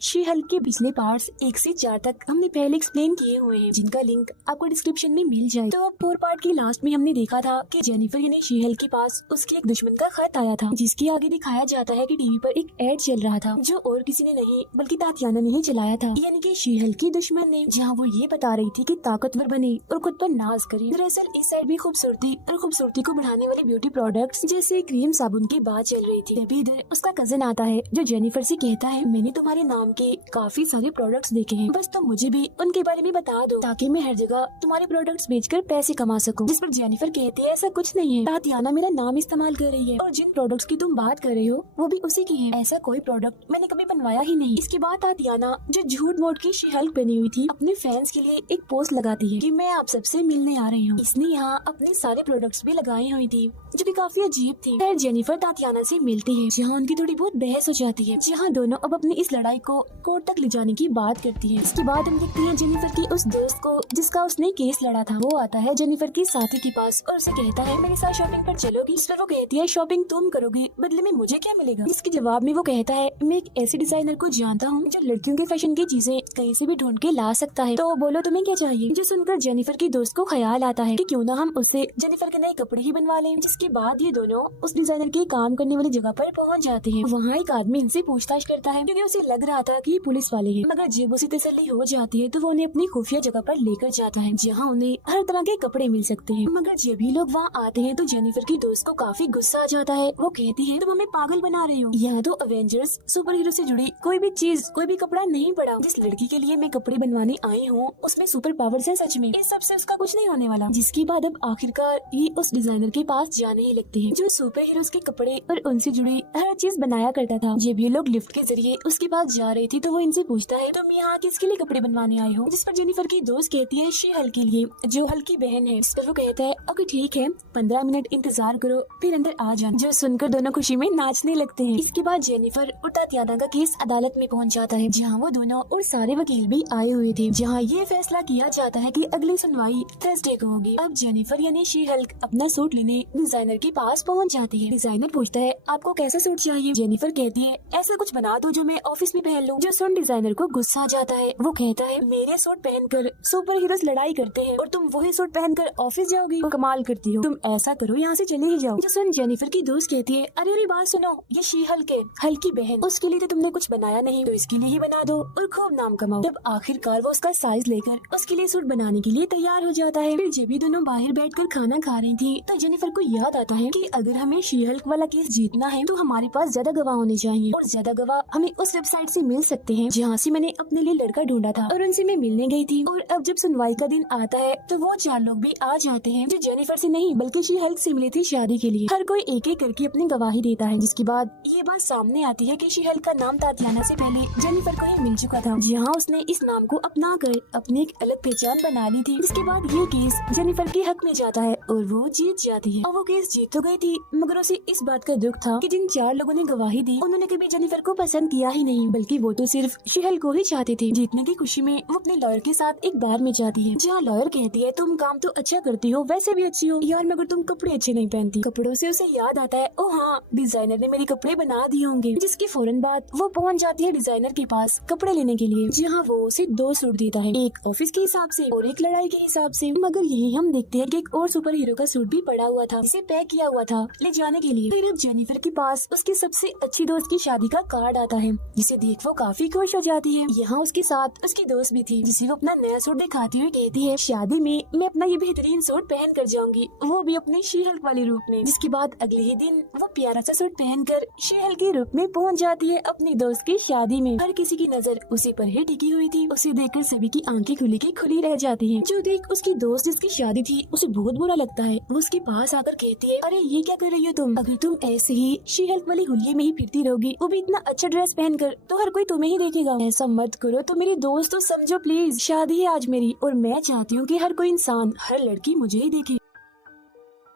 She Hulk के पिछले parts 1 से 4 तक हमने पहले एक्सप्लेन किए हुए हैं, जिनका लिंक आपको डिस्क्रिप्शन में मिल जाए। तो अब 4 पार्ट की लास्ट में हमने देखा था कि जेनिफर यानी शी हल्क के पास उसके एक दुश्मन का खत आया था, जिसके आगे दिखाया जाता है कि टीवी पर एक एड चल रहा था जो और किसी ने नहीं बल्कि तातियाना ने ही चलाया था, यानी कि शी हल्क की दुश्मन ने, जहाँ वो ये बता रही थी कि ताकतवर बने और खुद पर नाज करे। दरअसल इस साइड भी खूबसूरती और खूबसूरती को बढ़ाने वाले ब्यूटी प्रोडक्ट्स जैसे क्रीम साबुन की बात चल रही थी। तभी इधर उसका कजन आता है जो जेनिफर से कहता है, मैंने तुम्हारे नाम के काफी सारे प्रोडक्ट्स देखे हैं, बस तुम मुझे भी उनके बारे में बता दो ताकि मैं हर जगह तुम्हारे प्रोडक्ट्स बेचकर पैसे कमा सकूं। जिस पर जेनिफर कहती है, ऐसा कुछ नहीं है, तातियाना मेरा नाम इस्तेमाल कर रही है और जिन प्रोडक्ट्स की तुम बात कर रहे हो वो भी उसी की है। ऐसा कोई प्रोडक्ट मैंने कभी बनवाया ही नहीं। इसके बाद तातियाना जो झूठ मूठ की शी हल्क बनी हुई थी अपने फैंस के लिए एक पोस्ट लगाती है कि मैं आप सबसे मिलने आ रही हूँ। इसने यहाँ अपने सारे प्रोडक्ट्स भी लगाए हुई थी जो कि काफी अजीब थी। फिर जेनिफर तातियाना से मिलती है, जहाँ उनकी थोड़ी बहुत बहस हो जाती है, जहाँ दोनों अब अपनी इस लड़ाई को कोर्ट तक ले जाने की बात करती है। इसके बाद हम देखते हैं जेनिफर की उस दोस्त को जिसका उसने केस लड़ा था। वो आता है जेनिफर की साथी के पास और उसे कहता है, मेरे साथ शॉपिंग पर चलोगी? इस पर वो कहती है, शॉपिंग तुम करोगी, बदले में मुझे क्या मिलेगा? इसके जवाब में वो कहता है, मैं एक ऐसे डिजाइनर को जानता हूँ जो लड़कियों के फैशन की चीजें कहीं से भी ढूंढ के ला सकता है, तो बोलो तुम्हें क्या चाहिए? जो सुनकर जेनिफर की दोस्त को ख्याल आता है कि क्यों ना हम उससे जेनिफर के नए कपड़े ही बनवा लें। जिसके बाद ये दोनों उस डिजाइनर के काम करने वाली जगह पर पहुंच जाते हैं। वहाँ एक आदमी इनसे पूछताछ करता है क्योंकि उसे लग रहा था कि ये पुलिस वाले हैं, मगर जब उसे तसल्ली हो जाती है तो वो उन्हें अपनी खुफिया जगह पर लेकर जाता है, जहाँ उन्हें हर तरह के कपड़े मिल सकते हैं। मगर जब भी लोग वहाँ आते हैं तो जेनिफर की दोस्त को काफी गुस्सा आ जाता है। वो कहती है, तुम हमें पागल बना रहे हो, यहाँ तो अवेंजर्स सुपर हीरो से जुड़ी कोई भी चीज, कोई भी कपड़ा नहीं पड़ा। जिस लड़की के लिए मैं कपड़े बनवाने आई हूँ उसमें सुपर पावर्स है, सच में इस सबसे उसका कुछ नहीं होने वाला। जिसके बाद अब आखिरकार ये उस डिजाइनर के पास जाने ही लगते हैं जो सुपर हीरोज के कपड़े और उनसे जुड़ी हर चीज बनाया करता था। जब ये लोग लिफ्ट के जरिए उसके पास जा रही थी तो वो इनसे पूछता है, तुम यहाँ किसके लिए कपड़े बनवाने आई हो? जिस पर जेनिफर की दोस्त कहती है, शी हल्क के लिए, जो हल्क की बहन है। इस पर वो कहता है, ओके ठीक है, 15 मिनट इंतजार करो फिर अंदर आ जाना। जो सुनकर दोनों खुशी में नाचने लगते हैं। इसके बाद जेनिफर और तातियाना का केस अदालत में पहुँच जाता है, जहाँ वो दोनों और सारे वकील भी आए हुए थे, जहाँ ये फैसला किया जाता है कि अगली सुनवाई थर्सडे को होगी। अब जेनिफर यानी शी हल्क अपना सूट लेने डिजाइनर के पास पहुँच जाती है। डिजाइनर पूछता है, आपको कैसा सूट चाहिए? जेनिफर कहती है, ऐसा कुछ बना दो जो मैं ऑफिस में पहन लूं। जो सुन डिजाइनर को गुस्सा आ जाता है। वो कहता है, मेरे सूट पहनकर सुपर हीरोज लड़ाई करते हैं और तुम वही सूट पहनकर ऑफिस जाओगी? वो कमाल करती हो, तुम ऐसा करो यहाँ से चले ही जाओ। जो सुन जेनिफर की दोस्त कहती है, अरे अरे बात सुनो, ये शी हल्क है, हल्क की बहन, उसके लिए तो तुमने कुछ बनाया नहीं, तो इसके लिए ही बना दो और खूब नाम कमाओ। तब आखिरकार वो उसका साइज लेकर उसके लिए सूट बनाने के लिए तैयार हो जाता है। फिर जब भी दोनों बाहर बैठकर खाना खा रही थी तो जेनिफर को याद आता है कि अगर हमें शी हल्क वाला केस जीतना है तो हमारे पास ज्यादा गवाह होने चाहिए और ज्यादा गवाह हमें उस वेबसाइट से मिल सकते हैं जहाँ से मैंने अपने लिए लड़का ढूंढा था और उनसे मैं मिलने गई थी। और अब जब सुनवाई का दिन आता है तो वो 4 लोग भी आ जाते हैं जो जेनिफर से नहीं बल्कि शी हल्क से मिले थे शादी के लिए। हर कोई एक एक करके अपनी गवाही देता है। जिसके बाद ये बात सामने आती है कि शी हल्क का नाम तातियाना से पहले जेनिफर को ही मिल चुका था, जहाँ उसने इस नाम को अपना कर अपनी एक अलग पहचान बना ली थी। जिसके बाद ये केस जेनिफर के हक में जाता है और वो जीत जाती है। और वो केस जीत तो गई थी, मगर उसे इस बात का दुख था कि जिन 4 लोगों ने गवाही दी उन्होंने कभी जेनिफर को पसंद किया ही नहीं, बल्कि वो तो सिर्फ शी हल्क को ही चाहते थे। जीतने की खुशी में वो अपने लॉयर के साथ एक बार में जाती है, जहाँ लॉयर कहती है, तुम काम तो अच्छा करती हो, वैसे भी अच्छी हो यार, मगर तुम कपड़े अच्छे नहीं पहनती। कपड़ों से उसे याद आता है, ओ हाँ, डिजाइनर ने मेरे कपड़े बना दिए होंगे। जिसके फौरन बाद वो पहुँच जाती है डिजाइनर के पास कपड़े लेने के लिए, जहाँ वो उसे 2 सूट देता है, एक ऑफिस के हिसाब से और एक लड़ाई के हिसाब से। मगर यही हम देखते हैं कि एक और सुपर हीरो का सूट भी पड़ा हुआ था जिसे पैक किया हुआ था ले जाने के लिए। फिर अब जेनिफर के पास उसकी सबसे अच्छी दोस्त की शादी का कार्ड आता है, जिसे देख वो काफी खुश हो जाती है। यहाँ उसके साथ उसकी दोस्त भी थी, जिसे वो अपना नया सूट दिखाती हुई कहती है, शादी में मैं अपना ये बेहतरीन सूट पहन कर जाऊंगी, वो भी अपने शी हल्क वाले रूप में। जिसके बाद अगले ही दिन वो प्यारा सा सूट पहनकर शी हल्क के रूप में पहुँच जाती है अपनी दोस्त की शादी में। हर किसी की नजर उसी पर ही टिकी हुई थी। उसे देखकर सभी की आंखें खुली की खुली रह जाती हैं। जो देख उसकी दोस्त जिसकी शादी थी उसे बहुत बुरा लगता है। वो उसके पास आकर कहती है, अरे ये क्या कर रही हो तुम? अगर तुम ऐसे ही शी हल्क वाली हुलिये में ही फिरती रहोगी, वो भी इतना अच्छा ड्रेस पहनकर, तो हर कोई तुम्हें ही देखेगा। ऐसा मत करो तो मेरी दोस्त, तो समझो प्लीज, शादी है आज मेरी और मैं चाहती हूँ कि हर कोई इंसान, हर लड़की मुझे ही देखे।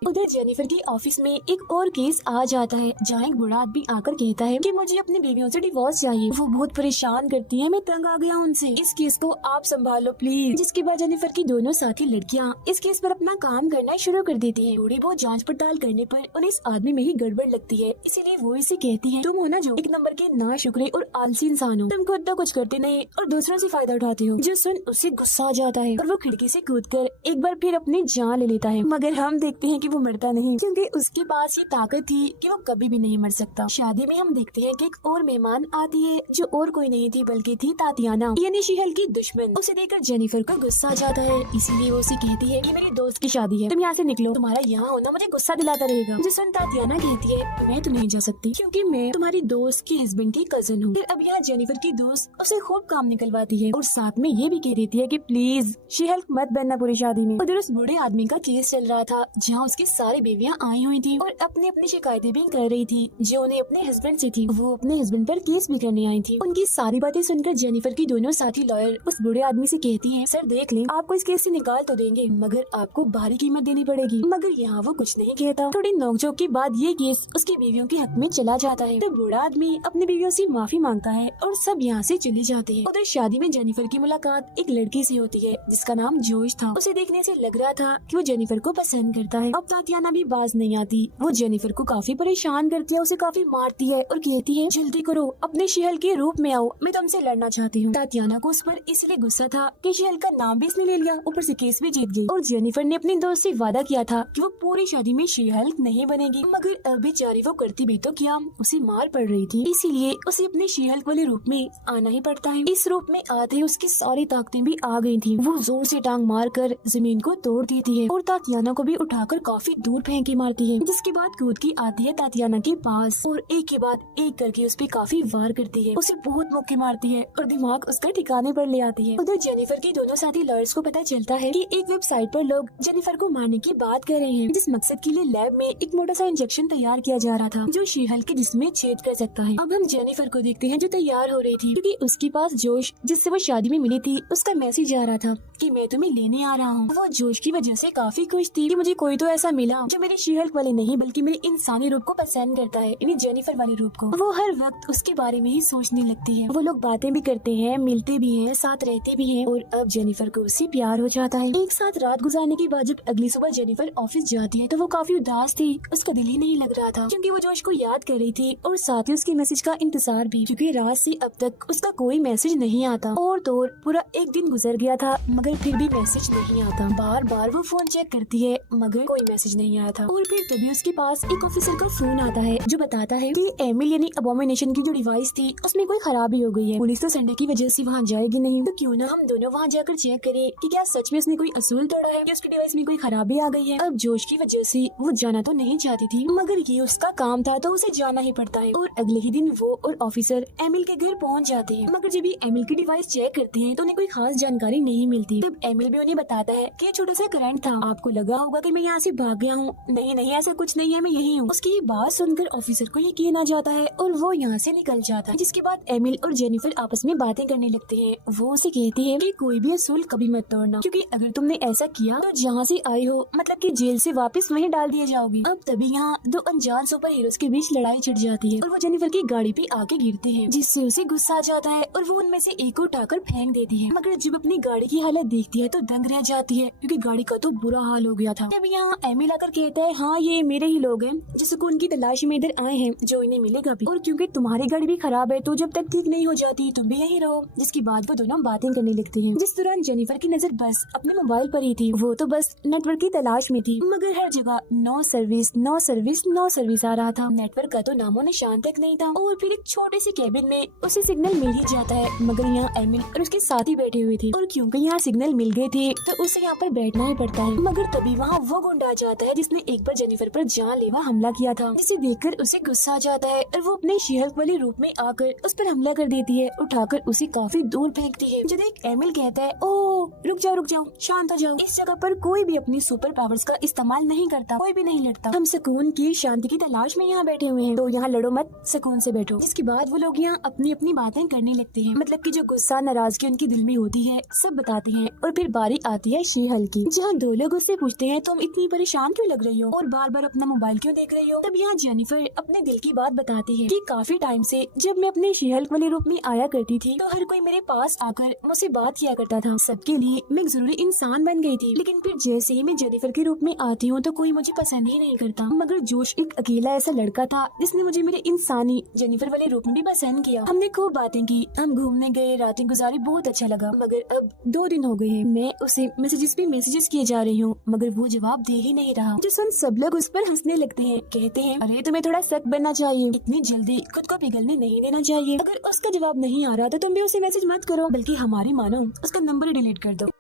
उधर जेनिफर के ऑफिस में एक और केस आ जाता है जहाँ एक बूढ़ा आदमी आकर कहता है कि मुझे अपनी बीवियों से डिवोर्स चाहिए। वो बहुत परेशान करती है, मैं तंग आ गया उनसे, इस केस को आप संभालो प्लीज। जिसके बाद जेनिफर की दोनों साथी लड़कियाँ इस केस पर अपना काम करना शुरू कर देती है। थोड़ी बहुत जांच पड़ताल करने पर उन्हें इस आदमी में ही गड़बड़ लगती है, इसीलिए वो इसे कहती है तुम हो ना जो एक नंबर के नाशुक्रे और आलसी इंसान हो, तुम खुद तो कुछ करते नहीं और दूसरों से फायदा उठाते हो। जो सुन उसे गुस्सा आ जाता है और वो खिड़की से कूदकर एक बार फिर अपनी जान ले लेता है, मगर हम देखते हैं कि वो मरता नहीं क्योंकि उसके पास ये ताकत थी कि वो कभी भी नहीं मर सकता। शादी में हम देखते हैं कि एक और मेहमान आती है जो और कोई नहीं थी बल्कि थी तातियाना, यानी शीहल की दुश्मन। उसे देखकर जेनिफर को गुस्सा आ जाता है, इसीलिए वो उसे कहती है कि मेरी दोस्त की शादी है, तुम यहाँ से निकलो, तुम्हारा यहाँ होना मुझे गुस्सा दिलाता रहेगा। जिसमें तातियाना कहती है मैं तो नहीं जा सकती क्योंकि मैं तुम्हारी दोस्त के हस्बैंड की कजन हूँ। फिर अब यहाँ जेनिफर की दोस्त उसे खूब काम निकलवाती है और साथ में ये भी कह देती है कि प्लीज शीहल मत बनना पूरी शादी में। उधर उस बूढ़े आदमी का केस चल रहा था जहाँ उसकी सारी बेबियाँ आई हुई थी और अपनी अपनी शिकायतें भी कर रही थी जो उन्हें अपने हस्बैंड से थी। वो अपने हस्बैंड पर केस भी करने आई थी। उनकी सारी बातें सुनकर जेनिफर की दोनों साथी लॉयर उस बूढ़े आदमी से कहती हैं सर देख लें, आपको इस केस से निकाल तो देंगे मगर आपको भारी कीमत देनी पड़ेगी। मगर यहाँ वो कुछ नहीं कहता। थोड़ी नोकझोंक के बाद ये केस उसकी बीवियों के हक में चला जाता है। तो बूढ़ा आदमी अपनी बीवियों से माफी मांगता है और सब यहाँ से चले जाते हैं। उधर शादी में जेनिफर की मुलाकात एक लड़की से होती है जिसका नाम जोश था। उसे देखने से लग रहा था कि वो जेनिफर को पसंद करता है। अब तातियाना भी बाज नहीं आती, वो जेनिफर को काफी परेशान करती है, उसे काफी मारती है और कहती है जल्दी करो अपने शीहल के रूप में आओ, मैं तुमसे लड़ना चाहती हूँ। तातियाना को उस पर इसलिए गुस्सा था कि शीहल का नाम भी इसने ले लिया, ऊपर से केस भी जीत गई। और जेनिफर ने अपने दोस्त से वादा किया था कि वो पूरी शादी में शीहल नहीं बनेगी, मगर अब बेचारी वो करती भी तो क्या, उसे मार पड़ रही थी, इसीलिए उसे अपने शीहल वाले रूप में आना ही पड़ता है। इस रूप में आते ही उसकी सारी ताकतें भी आ गई थी। वो जोर से टांग मार कर जमीन को तोड़ देती है और तातियाना को भी उठाकर काफी दूर फेंकी मारती है। जिसके बाद कूद की आती है तातियाना के पास और एक के बाद एक करके उस पे काफी वार करती है, उसे बहुत मुक्के मारती है और दिमाग उसका ठिकाने पर ले आती है। उधर जेनिफर के दोनों साथी लॉयर्स को पता चलता है कि एक वेबसाइट पर लोग जेनिफर को मारने की बात कर रहे हैं, जिस मकसद के लिए लैब में एक मोटा सा इंजेक्शन तैयार किया जा रहा था जो शीहल के जिस्म में छेद कर सकता है। अब हम जेनिफर को देखते हैं जो तैयार हो रही थी क्योंकि उसके पास जोश जिससे वो शादी में मिली थी उसका मैसेज आ रहा था कि मैं तुम्हें लेने आ रहा हूँ। वो जोश की वजह से काफी खुश थी कि मुझे कोई तो ऐसा मिला जो मेरे शीहल वाले नहीं बल्कि मेरे इंसानी रूप को पसंद करता है, यानी जेनिफर वाले रूप को। वो हर वक्त उसके बारे में ही सोचने लगती है। वो लोग बातें भी करते हैं, मिलते भी हैं, साथ रहते भी हैं और अब जेनिफर को उससे प्यार हो जाता है। एक साथ रात गुजारने के बाद जब अगली सुबह जेनिफर ऑफिस जाती है तो वो काफी उदास थी, उसका दिल ही नहीं लग रहा था क्योंकि वो जोश को याद कर रही थी और साथ ही उसके मैसेज का इंतजार भी, क्योंकि रात से अब तक उसका कोई मैसेज नहीं आता और तो पूरा एक दिन गुजर गया था मगर फिर भी मैसेज नहीं आता। बार बार वो फोन चेक करती है मगर कोई मैसेज नहीं आया था और फिर तभी उसके पास एक ऑफिसर का फोन आता है जो बताता है कि एमिल यानी अबोमिनेशन की जो डिवाइस थी उसमें कोई खराबी हो गई है। पुलिस तो संडे की वजह से वहाँ जाएगी नहीं, तो क्यों ना हम दोनों वहाँ जाकर चेक करें कि क्या सच में उसने कोई असूल तोड़ा है कि उसकी डिवाइस में कोई खराबी आ गई है। अब जोश की वजह से वो जाना तो नहीं चाहती थी मगर ये उसका काम था तो उसे जाना ही पड़ता है। और अगले ही दिन वो और ऑफिसर एमिल के घर पहुँच जाते हैं मगर जब ये एमिल की डिवाइस चेक करते हैं तो उन्हें कोई खास जानकारी नहीं मिलती। तब एमिल भी उन्हें बताता है कि छोटा सा करंट था, आपको लगा होगा कि मैं यहाँ से भाग गया हूँ, नहीं नहीं ऐसा कुछ नहीं है, मैं यही हूँ। उसकी ये बात सुनकर ऑफिसर को यकीन आ जाता है और वो यहाँ से निकल जाता है। जिसके बाद एमिल और जेनिफर आपस में बातें करने लगते हैं। वो उसे कहती है कि कोई भी असूल कभी मत तोड़ना क्योंकि अगर तुमने ऐसा किया तो जहाँ से आई हो मतलब कि जेल से वापस वहीं डाल दिए जाओगी। अब तभी यहाँ दो अनजान सुपर हीरोज के बीच लड़ाई छिड़ जाती है और वो जेनिफर की गाड़ी पे आके गिरते हैं जिससे उसे गुस्सा आ जाता है और वो उनमें से एक को उठाकर फेंक देती है। मगर जब अपनी गाड़ी की हालत देखती है तो दंग रह जाती है क्योंकि गाड़ी का तो बुरा हाल हो गया था। तब यहाँ एमिल आकर कहता है हाँ ये मेरे ही लोग हैं जिस सुकून की तलाश में इधर आए हैं जो इन्हें मिलेगा भी, और क्योंकि तुम्हारी गाड़ी भी खराब है तो जब तक ठीक नहीं हो जाती तुम भी यहीं रहो। जिसके बाद वो दोनों बातें करने लगते हैं। जिस दौरान जेनिफर की नजर बस अपने मोबाइल पर ही थी। वो तो बस नेटवर्क की तलाश में थी मगर हर जगह no service no service no service आ रहा था, नेटवर्क का तो नामो निशान तक नहीं था। और फिर एक छोटे से केबिन में उसे सिग्नल मिल ही जाता है मगर यहाँ एमिल और उसके साथी बैठे हुए थे और क्योंकि यहाँ सिग्नल मिल गए थे तो उसे यहाँ पर बैठना ही पड़ता है। मगर तभी वहाँ वो गुंडा आ जाता है जिसने एक बार जेनिफर पर जानलेवा हमला किया था, जिसे देखकर उसे गुस्सा आ जाता है और वो अपने शीहल वाले रूप में आकर उस पर हमला कर देती है, उठाकर उसे काफी दूर फेंकती है। जो देख एमिल कहता है ओ रुक जाओ शांत हो जाओ, इस जगह पर कोई भी अपनी सुपर पावर्स का इस्तेमाल नहीं करता, कोई भी नहीं लड़ता, हम सुकून की शांति की तलाश में यहाँ बैठे हुए हैं तो यहाँ लड़ो मत, सुकून से बैठो। जिसके बाद वो लोग यहाँ अपनी अपनी बातें करने लगते हैं, मतलब कि जो गुस्सा नाराजगी उनके दिल में होती है सब बताते हैं। और फिर बारी आती है शीहल की, जहाँ दो लोग उससे पूछते हैं तुम इतनी परेशान परेशान क्यों लग रही हो और बार बार अपना मोबाइल क्यों देख रही हो? तब यहाँ जेनिफर अपने दिल की बात बताती है कि काफी टाइम से जब मैं अपने शी-हल्क वाले रूप में आया करती थी तो हर कोई मेरे पास आकर मुझसे बात किया करता था। सबके लिए मैं एक जरूरी इंसान बन गई थी, लेकिन फिर जैसे ही मैं जेनिफर के रूप में आती हूँ तो कोई मुझे पसंद ही नहीं करता। मगर जोश एक अकेला ऐसा लड़का था जिसने मुझे मेरे इंसानी जेनिफर वाले रूप में भी पसंद किया। हमने खूब बातें की, हम घूमने गए, रातें गुजारी, बहुत अच्छा लगा। मगर अब 2 दिन हो गए हैं, मैं उसे मैसेजेस पे मैसेजेस किए जा रही हूँ मगर वो जवाब दे ही नहीं रहा। जो सुन सब लोग उस पर हंसने लगते हैं, कहते हैं अरे तुम्हें थोड़ा सख्त बनना चाहिए, इतनी जल्दी खुद को पिघलने नहीं देना चाहिए। अगर उसका जवाब नहीं आ रहा तो तुम भी उसे मैसेज मत करो, बल्कि हमारी मानो उसका नंबर डिलीट कर दो।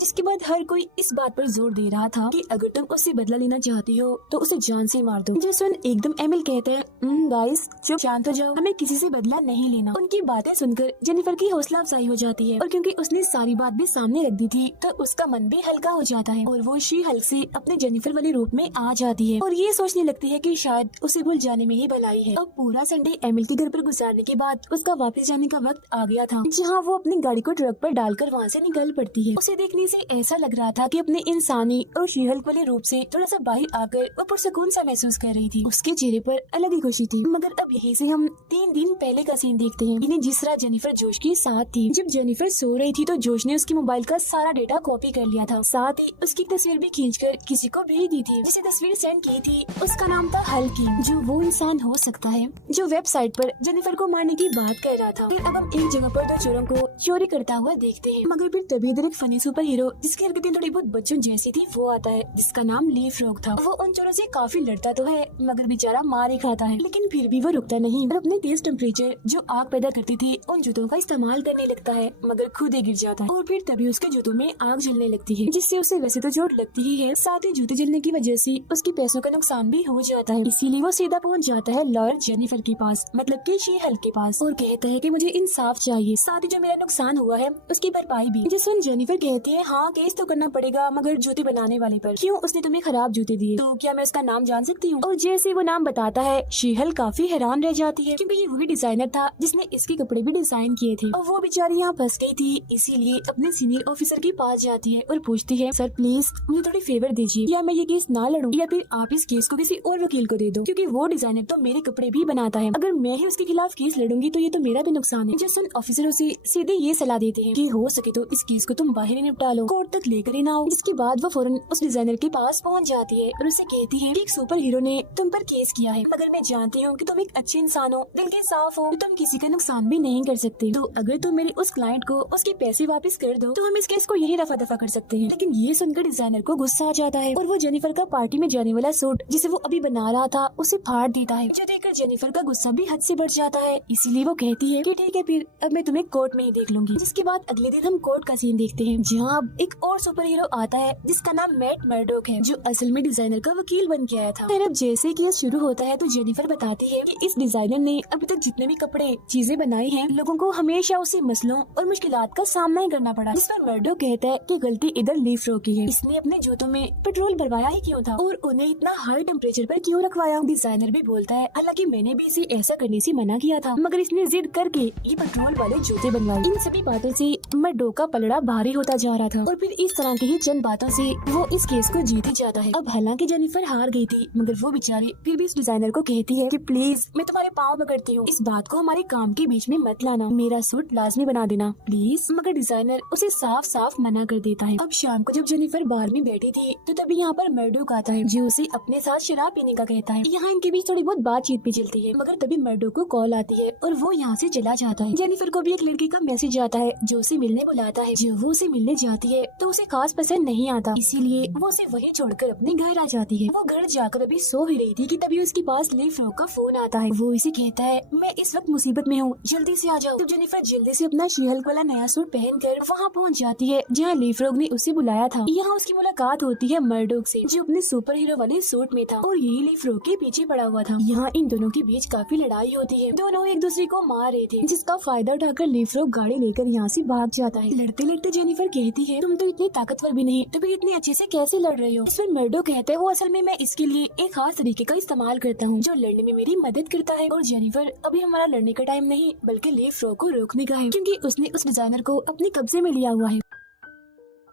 जिसके बाद हर कोई इस बात पर जोर दे रहा था कि अगर तुम उससे बदला लेना चाहती हो तो उसे जान से मार दो। जैसन एकदम एमिल कहते हैं गाइस चुप शांत हो जाओ, हमें किसी से बदला नहीं लेना। उनकी बातें सुनकर जेनिफर की हौसला अफजाई हो जाती है और क्योंकि उसने सारी बात भी सामने रख दी थी तो उसका मन भी हल्का हो जाता है और वो शी-हल्क से अपने जेनिफर वाले रूप में आ जाती है और ये सोचने लगती है कि शायद उसे भूल जाने में ही भलाई है। अब पूरा संडे एमिल के घर पर गुजारने के बाद उसका वापस जाने का वक्त आ गया था, जहाँ वो अपनी गाड़ी को ट्रक पर डालकर वहाँ से निकल पड़ती है। उसे देखने से ऐसा लग रहा था कि अपने इंसानी और शी-हल्क वाले रूप से थोड़ा सा बाहर आकर वो पुरसुकून सा महसूस कर रही थी। उसके चेहरे पर अलग ही खुशी थी। मगर अब यहीं से हम 3 दिन पहले का सीन देखते हैं। इन्हें जिस तरह जेनिफर जोश के साथ थी, जब जेनिफर सो रही थी तो जोश ने उसके मोबाइल का सारा डेटा कॉपी कर लिया था, साथ ही उसकी तस्वीर भी खींचकर किसी को भेज दी थी। जिसे तस्वीर सेंड की थी उसका नाम था हल्की, जो वो इंसान हो सकता है जो वेबसाइट पर जेनिफर को मारने की बात कर रहा था। फिर अब हम एक जगह पर 2 चोरों को चोरी करता हुआ देखते हैं, मगर फिर तभी इधर एक फनी सुपर हीरो जिसकी हरकतें थोड़ी बहुत बच्चों जैसी थी वो आता है, जिसका नाम ली फ्रॉग था। वो उन चोरों से काफी लड़ता तो है मगर बेचारा मार ही खाता है, लेकिन फिर भी वो रुकता नहीं और अपने तेज टेम्परेचर जो आग पैदा करती थी उन जूतों का इस्तेमाल करने लगता है, मगर खुद ही गिर जाता है और फिर तभी उसके जूतों में आग जलने लगती है, जिससे उसे वैसे तो चोट लगती ही है, साथ ही जूते जलने की वजह से उसके पैसों का नुकसान भी हो जाता है। इसीलिए वो सीधा पहुंच जाता है लॉयर जेनिफर के पास, मतलब कि शी-हल्क के पास, और कहता है कि मुझे इंसाफ चाहिए, साथ ही जो मेरा नुकसान हुआ है उसकी भरपाई भी। जिसमें जेनिफर कहती है हाँ केस तो करना पड़ेगा, मगर जूते बनाने वाले पर। क्यों? उसने तुम्हें खराब जूते दिए, तो क्या मैं उसका नाम जान सकती हूँ? और जैसे वो नाम बताता है शी-हल्क काफी हैरान रह जाती है, क्योंकि ये वही डिजाइनर था जिसने इसके कपड़े भी डिजाइन किए थे और वो बेचारी यहाँ फंस गई थी। इसीलिए अपने सीनियर ऑफिसर के पास जाती है और पूछती है सर प्लीज मुझे थोड़ी फेवर दीजिए, या मैं ये केस ना लड़ूं या फिर आप इस केस को किसी और वकील को दे दो, क्योंकि वो डिजाइनर तो मेरे कपड़े भी बनाता है। अगर मैं ही उसके खिलाफ केस लड़ूंगी तो ये तो मेरा भी नुकसान है। जैसन ऑफिसर उसे सीधे ये सलाह देते हैं कि हो सके तो इस केस को तुम बाहर ही निपटा लो, कोर्ट तक लेकर ही ना आओ। जिसके बाद वो फौरन उस डिजाइनर के पास पहुंच जाती है और उसे कहती है कि एक सुपर हीरो ने तुम पर केस किया है, मगर मैं जानती हूँ कि तुम एक अच्छे इंसान हो, दिल के साफ हो, तो तुम किसी का नुकसान भी नहीं कर सकते। तो अगर तुम मेरे उस क्लाइंट को उसके पैसे वापस कर दो तो हम इस केस को यही रफा दफा कर सकते हैं। लेकिन ये सुनकर डिजाइनर को गुस्सा आ जाता है और वो जेनिफर का पार्टी में जाने वाला सूट जिसे वो अभी बना रहा था उसे फाड़ देता है, जो देखकर जेनिफर का गुस्सा भी हद से बढ़ जाता है। इसीलिए वो कहती है कि ठीक है फिर अब मैं तुम्हें कोर्ट में ही देख लूंगी। जिसके बाद अगले दिन हम कोर्ट का सीन देखते हैं, जहाँ अब एक और सुपर हीरो आता है जिसका नाम मैट मर्डोक है, जो असल में डिजाइनर का वकील बन के आया था। फिर अब जैसे केस शुरू होता है तो जेनिफर बताती है कि इस डिजाइनर ने अभी तक जितने भी कपड़े चीजें बनाई हैं, लोगों को हमेशा उसे मसलों और मुश्किलात का सामना ही करना पड़ा। जिस पर मर्डोक कहता है कि गलती इधर ली फ्रॉग की है, इसने अपने जूतों में पेट्रोल भरवाया ही क्यों था और उन्हें इतना हाई टेम्परेचर पर क्यों रखवाया। डिजाइनर भी बोलता है हालांकि मैंने भी इसे ऐसा करने से मना किया था, मगर इसने जिद करके ये पेट्रोल वाले जूते बनवाए। इन सभी बातों से मर्डोक का पलड़ा भारी होता जा रहा था और फिर इस तरह की ही चंद बातों से वो इस केस को जीत ही जाता है। अब हालांकि जेनिफर हार गई थी, मगर वो बेचारी फिर भी इस डिजाइनर को कहती है कि प्लीज मैं तुम्हारे पाँव पकड़ती हूँ, इस बात को हमारे काम के बीच में मत लाना, मेरा सूट लाजमी बना देना प्लीज। मगर डिजाइनर उसे साफ साफ मना कर देता है। अब शाम को जब जेनिफर बार में बैठी थी तो तभी यहाँ पर मर्डोक आता है, जो उसे अपने साथ शराब पीने का कहता है। यहाँ इनके बीच थोड़ी बहुत बातचीत भी चलती है, मगर तभी मर्डोक को कॉल आती है और वो यहाँ से चला जाता है। जेनिफर को भी एक लड़की का मैसेज आता है जो उसे मिलने बुलाता है। जो वो उसे मिलने जाती है तो उसे खास पसंद नहीं आता, इसीलिए वो उसे वहीं छोड़कर अपने घर आ जाती है। वो घर जाकर अभी सो ही रही थी कि तभी उसके पास ली फ्रॉग का फोन आता है। वो इसे कहता है मैं इस वक्त मुसीबत में हूँ, जल्दी से आ जाओ। तो जेनिफर जल्दी से अपना शी-हल्क वाला नया सूट पहनकर वहाँ पहुँच जाती है जहाँ ली फ्रॉग ने उसे बुलाया था। यहाँ उसकी मुलाकात होती है मर्डोक से, जो अपने सुपर हीरो वाले सूट में था और ये ली फ्रॉग के पीछे पड़ा हुआ था। यहाँ इन दोनों के बीच काफी लड़ाई होती है, दोनों एक दूसरे को मार रहे थे, जिसका फायदा उठाकर ली फ्रॉग गाड़ी लेकर यहाँ से भाग जाता है। लड़ते लड़ते जेनिफर कहती है तुम तो इतनी ताकतवर भी नहीं, तो फिर इतने अच्छे से कैसे लड़ रही हो। इस पर मर्डोक कहता है वो असल में मैं इसके लिए एक खास तरीके का इस्तेमाल करता हूँ जो लड़ने में मेरी मदद करता है। और जेनिफर अभी हमारा लड़ने का टाइम नहीं बल्कि ली फ्रॉग को रोकने का है, क्योंकि उसने उस डिजाइनर को अपने कब्जे में लिया हुआ है।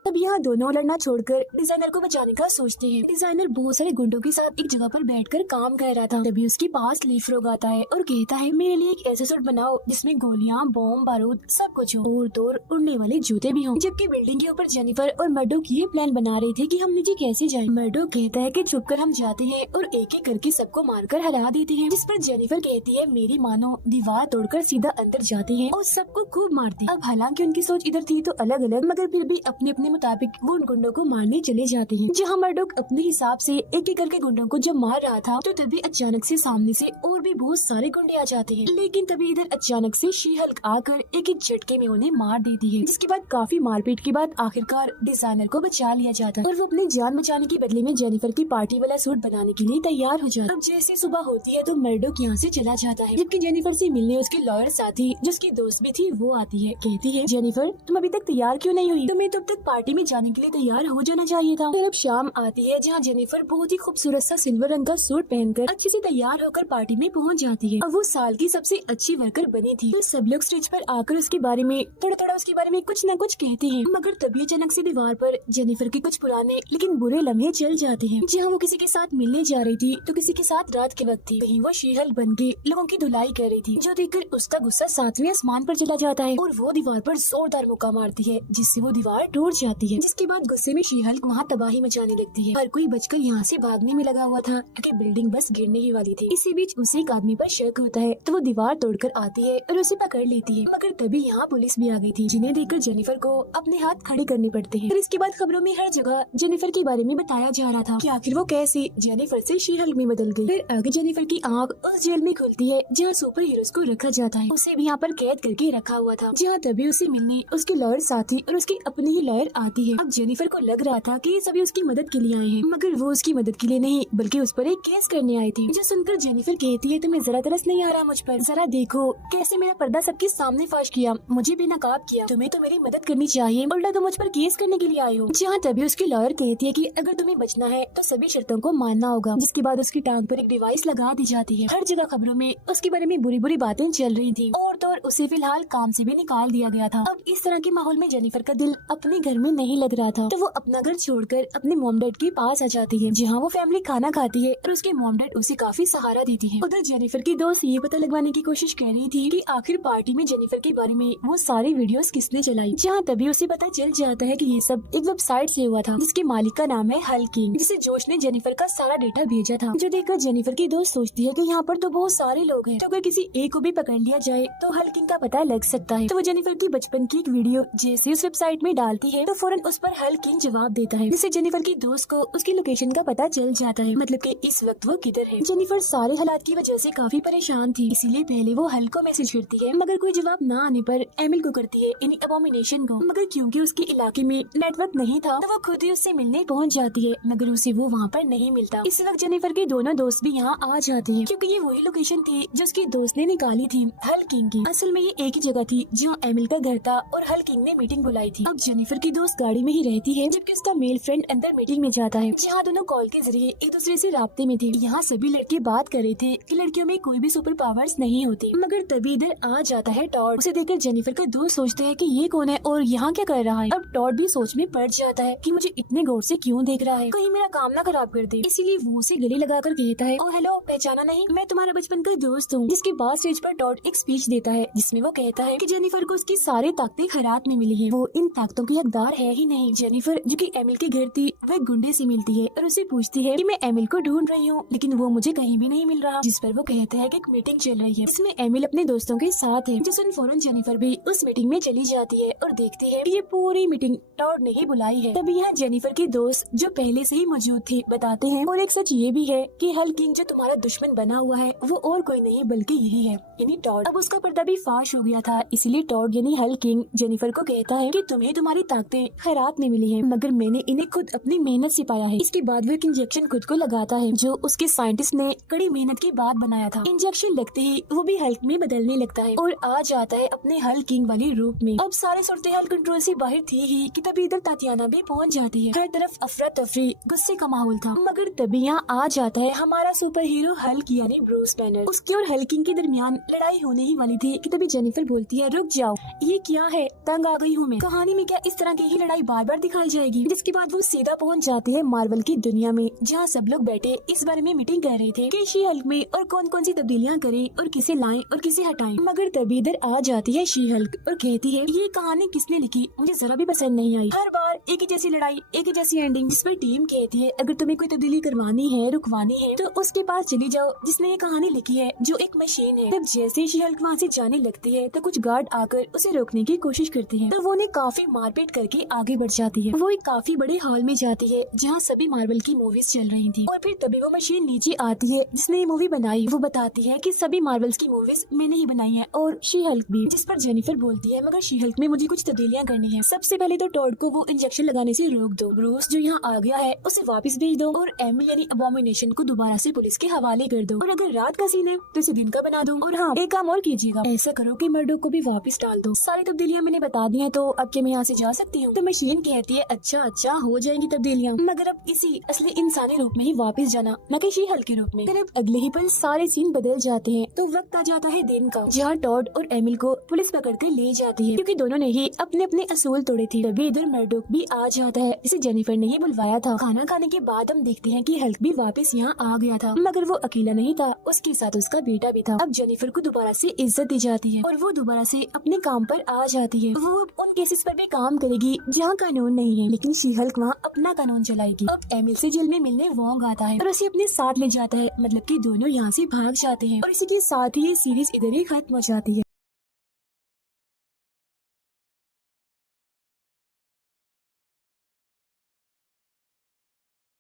तब तब यहाँ दोनों लड़ना छोड़कर डिजाइनर को बचाने का सोचते हैं। डिजाइनर बहुत सारे गुंडों के साथ एक जगह पर बैठकर काम कर रहा था। तभी उसके पास लीफ रोग आता है और कहता है मेरे लिए एक ऐसा सूट बनाओ जिसमें गोलियां, बॉम्ब, बारूद सब कुछ हो और तोड़ उड़ने वाले जूते भी हों। जबकि बिल्डिंग के ऊपर जेनिफर और मर्डोक ये प्लान बना रहे थे कि हम नीचे कैसे जाएं। मर्डोक कहता है कि छुपकर हम जाते हैं और एक एक करके सबको मारकर हरा देते हैं। जिस पर जेनिफर कहती है मेरी मानो दीवार तोड़कर सीधा अंदर जाते हैं और सबको खूब मारते हैं। अब हालांकि उनकी सोच इधर थी तो अलग अलग, मगर फिर भी अपने अपने मुताबिक वो उन गुंडों को मारने चले जाते हैं। जहाँ मर्डोक अपने हिसाब से एक एक करके गुंडों को जब मार रहा था तो तभी अचानक से सामने से और भी बहुत सारे गुंडे आ जाते हैं। लेकिन तभी इधर अचानक से शी हल्क आकर एक एक झटके में उन्हें मार देती है। जिसके बाद काफी मारपीट के बाद आखिरकार डिजाइनर को बचा लिया जाता है और वो अपनी जान बचाने के बदले में जेनिफर की पार्टी वाला सूट बनाने के लिए तैयार हो जाता है। अब जैसे सुबह होती है तो मर्डोक यहाँ से चला जाता है, जबकि जेनिफर से मिलने उसकी लॉयर साथी जो उसकी दोस्त भी थी वो आती है। कहती है जेनिफर तुम अभी तक तैयार क्यों नहीं हुई? तुम्हें तब तक पार्टी में जाने के लिए तैयार हो जाना चाहिए था। फिर अब शाम आती है जहाँ जेनिफर बहुत ही खूबसूरत सा सिल्वर रंग का सूट पहनकर अच्छे से तैयार होकर पार्टी में पहुँच जाती है। अब वो साल की सबसे अच्छी वर्कर बनी थी। तो सब लोग स्टेज पर आकर उसके बारे में थोड़ा उसके बारे में कुछ न कुछ कहते हैं, मगर तभी अचानक से दीवार पर जेनिफर के कुछ पुराने लेकिन बुरे लम्हे चल जाते हैं। जहाँ वो किसी के साथ मिलने जा रही थी तो किसी के साथ रात के वक्त थी। कहीं वो शी-हल्क बन के लोगों की धुलाई कर रही थी, जो देखकर उसका गुस्सा 7वें आसमान पर चला जाता है और वो दीवार पर जोरदार मुक्का मारती है जिससे वो दीवार टूट जाती है। जिसके बाद गुस्से में शी-हल्क वहाँ तबाही मचाने लगती है। हर कोई बचकर यहाँ से भागने में लगा हुआ था क्योंकि बिल्डिंग बस गिरने ही वाली थी। इसी बीच उसे एक आदमी पर शक होता है तो वो दीवार तोड़कर आती है और उसे पकड़ लेती है, मगर तभी यहाँ पुलिस भी आ गई थी, जिन्हें देखकर जेनिफर को अपने हाथ खड़े करने पड़ते हैं। फिर इसके बाद खबरों में हर जगह जेनिफर के बारे में बताया जा रहा था कि आखिर वो कैसे जेनिफर से शी-हल्क में बदल गई। फिर आगे जेनिफर की आँख उस जेल में खुलती है जहाँ सुपर हीरोज को रखा जाता है। उसे भी यहाँ पर कैद करके रखा हुआ था, जहाँ तभी उसे मिलने उसके लॉयर साथी और उसकी अपनी ही लॉयर आती है। अब जेनिफर को लग रहा था कि ये सभी उसकी मदद के लिए आए हैं, मगर वो उसकी मदद के लिए नहीं बल्कि उस पर एक केस करने आए थे। जो सुनकर जेनिफर कहती है तुम्हें जरा तरस नहीं आ रहा मुझ पर? जरा देखो कैसे मेरा पर्दा सबके सामने फाश किया, मुझे भी नकाब किया। तुम्हें तो मेरी मदद करनी चाहिए, उल्टा तुम मुझ पर केस करने के लिए आए हो। जहाँ तभी उसकी लॉयर कहती है कि अगर तुम्हें बचना है तो सभी शर्तों को मानना होगा। जिसके बाद उसकी टांग पर एक डिवाइस लगा दी जाती है। हर जगह खबरों में उसके बारे में बुरी बुरी बातें चल रही थी और तो और उसे फिलहाल काम से भी निकाल दिया गया था। अब इस तरह के माहौल में जेनिफर का दिल अपने घर में नहीं लग रहा था, तो वो अपना घर छोड़कर अपने मॉम डैड के पास आ जाती है, जहाँ वो फैमिली खाना खाती है और उसके मॉम डैड उसे काफी सहारा देती है। उधर जेनिफर की दोस्त ये पता लगवाने की कोशिश कर रही थी कि आखिर पार्टी में जेनिफर के बारे में वो सारी वीडियोस किसने चलाई, जहाँ तभी उसे पता चल जाता है कि ये सब एक वेबसाइट से हुआ था जिसके मालिक का नाम है हल्क किंग, जिसे जोश ने जेनिफर का सारा डेटा भेजा था। जो देखकर जेनिफर की दोस्त सोचती है कि यहाँ पर तो बहुत सारे लोग हैं, तो अगर किसी एक को भी पकड़ लिया जाए तो हल्क किंग का पता लग सकता है। तो वो जेनिफर की बचपन की एक वीडियो जैसे उस वेबसाइट में डालती है तो फौरन उस पर हल्क किंग जवाब देता है, जिससे जेनिफर की दोस्त को उसकी लोकेशन का पता चल जाता है, मतलब कि इस वक्त वो किधर है। जेनिफर सारे हालात की वजह से काफी परेशान थी, इसीलिए पहले वो हल्क को मैसेज करती है, मगर कोई जवाब न आने पर एमिल को करती है, यानी अबोमिनेशन को। मगर क्योंकि उसके इलाके में नेटवर्क नहीं था तो वो खुद ही उससे मिलने पहुंच जाती है, मगर उसे वो वहाँ पर नहीं मिलता। इस वक्त जेनिफर के दोनों दोस्त भी यहाँ आ जाते हैं, क्योंकि ये वही लोकेशन थी जो उसकी दोस्त ने निकाली थी हल्क किंग की। असल में ये एक ही जगह थी जहाँ एमिल का घर था और हल्क किंग ने मीटिंग बुलाई थी। अब जेनिफर की दोस्त गाड़ी में ही रहती है, जबकि उसका मेल फ्रेंड अंदर मीटिंग में जाता है, जहाँ दोनों कॉल के जरिए एक दूसरे से राब्ते में थे। यहाँ सभी लड़के बात कर रहे थे कि लड़कियों में कोई भी सुपर पावर्स नहीं होती, मगर तभी इधर आ जाता है टॉड। उसे देखकर जेनिफर का दोस्त सोचते है कि ये कौन है और यहाँ क्या कर रहा है। अब टॉड भी सोच में पड़ जाता है कि मुझे इतने गौर से क्यों देख रहा है, कहीं मेरा काम ना खराब कर दे। इसीलिए वो उसे गले लगाकर कहता है, ओ हेलो, पहचाना नहीं, मैं तुम्हारा बचपन का दोस्त हूँ। जिसके बाद स्टेज पर टॉड एक स्पीच देता है जिसमें वो कहता है कि जेनिफर को उसकी सारी ताकतें खैरात में मिली है, वो इन ताकतों की हकदार है ही नहीं। जेनिफर जो कि एमिल के घर थी वह गुंडे से मिलती है और उसे पूछती है कि मैं एमिल को ढूंढ रही हूँ, लेकिन वो मुझे कहीं भी नहीं मिल रहा। जिस पर वो कहते हैं कि एक मीटिंग चल रही है जिसमें एमिल अपने दोस्तों के साथ है। जिस फौरन जेनिफर भी उस मीटिंग में चली जाती है और देखती है कि ये पूरी मीटिंग टॉड ने ही बुलाई है। तभी यहाँ जेनिफर के दोस्त जो पहले से ही मौजूद थे बताते हैं, और एक सच ये भी है कि हल्क किंग जो तुम्हारा दुश्मन बना हुआ है वो और कोई नहीं बल्कि यही है, यानी टॉड। अब उसका पर्दा भी फाश हो गया था, इसलिए टॉड यानी हल्क किंग जेनिफर को कहता है कि तुम्हें तुम्हारी ताकतें खैरात में मिली है, मगर मैंने इन्हें खुद अपनी मेहनत से पाया है। इसके बाद वो एक इंजेक्शन खुद को लगाता है जो उसके साइंटिस्ट ने कड़ी मेहनत के बाद बनाया था। इंजेक्शन लगते ही वो भी हल्क में बदलने लगता है और आ जाता है अपने हल्क किंग वाले रूप में। अब सारे सूरत-ए-हाल कंट्रोल से बाहर थी ही कि तभी इधर तातियाना भी पहुंच जाती है। हर तरफ अफरा तफरी गुस्से का माहौल था, मगर तभी यहाँ आ जाता है हमारा सुपर हीरो हल्क यानी ब्रूस बैनर। उसकी और हल्क किंग के दरमियान लड़ाई होने ही वाली थी कि तभी जेनिफर बोलती है, रुक जाओ, ये क्या है, तंग आ गई हूँ मैं। कहानी में क्या इस तरह की ही लड़ाई बार बार दिखाई जाएगी। जिसके बाद वो सीधा पहुंच जाती है मार्वल की दुनिया में, जहाँ सब लोग बैठे इस बारे में मीटिंग कर रहे थे कि शी हल्क में और कौन कौन सी तब्दीलियाँ करें और किसे लाएं और किसे हटाएं। मगर तभी इधर आ जाती है शी हल्क और कहती है ये कहानी किसने लिखी, मुझे जरा भी पसंद नहीं आई। हर बार एक ही जैसी लड़ाई, एक ही जैसी एंडिंग। जिस पर टीम कहती है अगर तुम्हें कोई तब्दीली करवानी है, रुकवानी है, तो उसके पास चली जाओ जिसने ये कहानी लिखी है, जो एक मशीन है। तब जैसे ही शी हल्क वहाँ से जाने लगती है तो कुछ गार्ड आकर उसे रोकने की कोशिश करते हैं, तो वो उन्हें काफी मारपीट करके आगे बढ़ जाती है। वो एक काफी बड़े हॉल में जाती है जहाँ सभी मार्वल की मूवीज चल रही थी, और फिर तभी वो मशीन नीचे आती है जिसने ये मूवी बनाई। वो बताती है कि सभी मार्वल्स की मूवीज मैंने ही बनाई है और शी हल्क भी। जिस पर जेनिफर बोलती है मगर शी हल्क में मुझे कुछ तब्दीलियाँ करनी है। सबसे पहले तो टॉड को वो इंजेक्शन लगाने से रोक दो, ब्रूस जो यहाँ आ गया है उसे वापस भेज दो, और एमी यानी अबॉमिनेशन को दोबारा से पुलिस के हवाले कर दो, और अगर रात का सीन है तो इसे दिन का बना दो। और हाँ, एक काम और कीजिएगा, ऐसा करो कि मर्डो को भी वापस डाल दो। सारी तब्दीलियाँ मैंने बता दी हैं, तो अब क्या मैं यहाँ से जा सकती हूँ? तो मशीन कहती है अच्छा हो जाएंगी तब्दीलियाँ, मगर अब किसी असली इंसानी रूप में ही वापस जाना, न कि शी हल्क के रूप में। फिर अब अगले ही पल सारे सीन बदल जाते हैं। तो वक्त आ जाता है दिन का, जहाँ टॉड और एमिल को पुलिस पकड़ कर ले जाती है, क्योंकि दोनों ने ही अपने अपने असूल तोड़े थे। तभी इधर मर्डोक भी आ जाता है, इसे जेनिफर ने ही बुलवाया था। खाना खाने के बाद हम देखते हैं कि हल्क भी वापस यहाँ आ गया था, मगर वो अकेला नहीं था, उसके साथ उसका बेटा भी था। अब जेनिफर को दोबारा से इज्जत दी जाती है और वो दोबारा से अपने काम पर आ जाती है। वो अब उन केसेस पर भी काम करेगी जहाँ कानून नहीं है, लेकिन शी हल्क वहाँ अपना कानून चलाएगी। अब एमिल से जेल में मिलने वोंग आता है और उसे अपने साथ ले जाता है, मतलब कि दोनों यहाँ से भाग जाते हैं, और इसी के साथ ही ये सीरीज इधर ही खत्म हो जाती है।